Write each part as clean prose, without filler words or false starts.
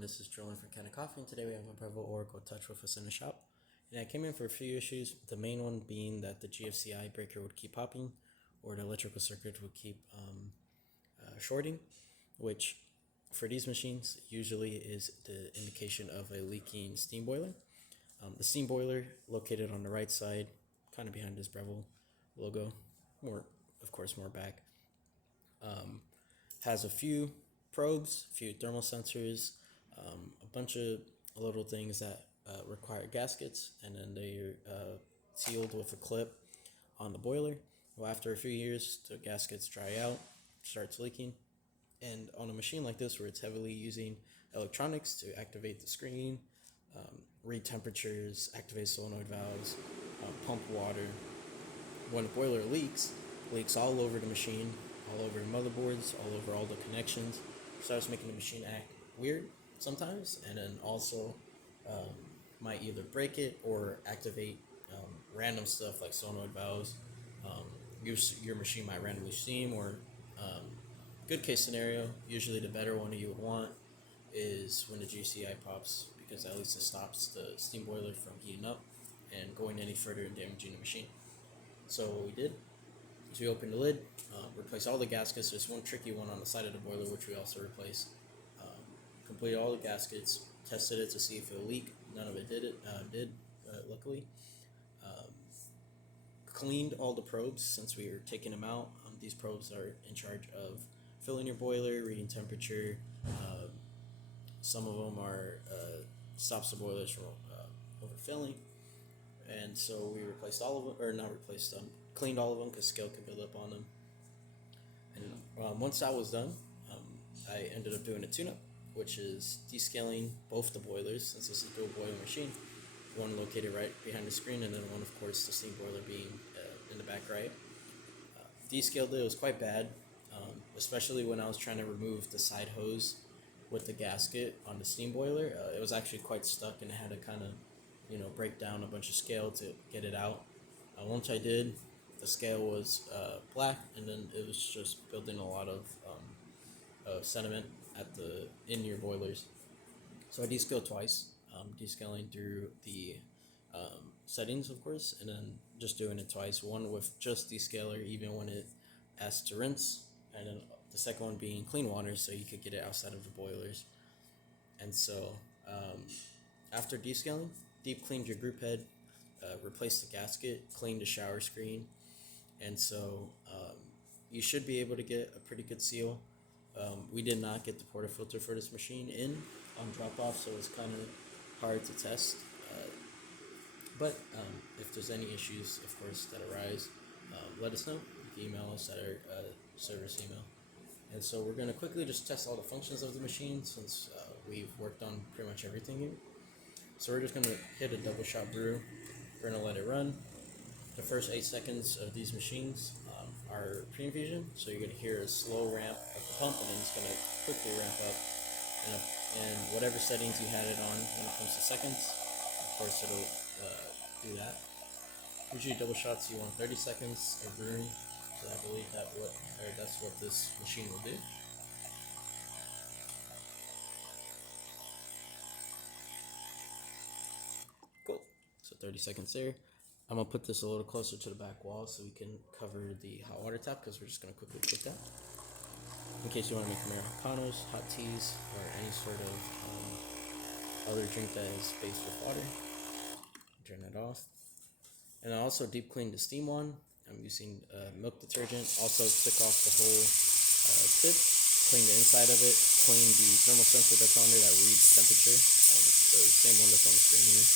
everyone, this is Jordan from Kanen and today we have a Breville Oracle touch with us in the shop. And I came in for a few issues, the main one being that the GFCI breaker would keep popping or the electrical circuit would keep shorting, which for these machines usually is the indication of a leaking steam boiler. The steam boiler located on the right side, kind of behind this Breville logo, more back, has a few probes, a few thermal sensors, a bunch of little things that require gaskets, and then they're sealed with a clip on the boiler. Well, after a few years, the gaskets dry out, starts leaking, and on a machine like this where it's heavily using electronics to activate the screen, read temperatures, activate solenoid valves, pump water, when a boiler leaks all over the machine, all over the motherboards, all over all the connections, starts making the machine act weird sometimes, and then also might either break it or activate random stuff like solenoid valves. Your machine might randomly steam, or good case scenario, usually the better one you would want is when the GCI pops, because at least it stops the steam boiler from heating up and going any further and damaging the machine. So what we did is we opened the lid, replaced all the gaskets. There's one tricky one on the side of the boiler which we also replaced. Completed all the gaskets, tested it to see if it would leak. None of it did, luckily. Cleaned all the probes since we were taking them out. These probes are in charge of filling your boiler, reading temperature. Some of them are stops the boilers from overfilling. And so we replaced all of them, or not replaced them, cleaned all of them because scale could build up on them. And once that was done, I ended up doing a tune-up, which is descaling both the boilers, since this is a dual boiler machine, one located right behind the screen, and then one, of course, the steam boiler being in the back right. Descaled it was quite bad, especially when I was trying to remove the side hose with the gasket on the steam boiler. It was actually quite stuck, and I had to kind of break down a bunch of scale to get it out. Once I did, the scale was black, and then it was just building a lot of sediment in your boilers. So I descaled twice, descaling through the settings, of course, and then just doing it twice, one with just descaler even when it asked to rinse, and then the second one being clean water so you could get it outside of the boilers. And so after descaling, deep cleaned your group head, replaced the gasket, cleaned the shower screen, and so you should be able to get a pretty good seal. We did not get the portafilter for this machine in on drop-off, so it's kind of hard to test. But if there's any issues, of course, that arise, let us know. You can email us at our service email. And so we're going to quickly just test all the functions of the machine since we've worked on pretty much everything here. So we're just going to hit a double shot brew. We're going to let it run. The first 8 seconds of these machines are pre-infusion, so you're going to hear a slow ramp of the pump, and then it's going to quickly ramp up. And whatever settings you had it on when it comes to seconds, of course it'll do that. Usually double shots you want 30 seconds of brewing, so I believe that's what this machine will do. Cool. So 30 seconds there. I'm going to put this a little closer to the back wall so we can cover the hot water tap, because we're just going to quickly cook that. In case you want to make Americanos, hot teas, or any sort of other drink that is based with water. Turn that off. And I also deep cleaned the steam one. I'm using milk detergent. Also took off the whole tip, clean the inside of it, clean the thermal sensor that's on there that reads temperature, the same one that's on the screen here.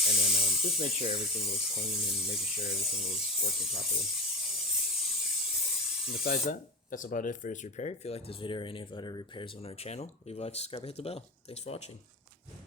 And then just make sure everything was clean and making sure everything was working properly. And besides that, that's about it for this repair. If you like this video or any of our other repairs on our channel, leave a like, subscribe, and hit the bell. Thanks for watching.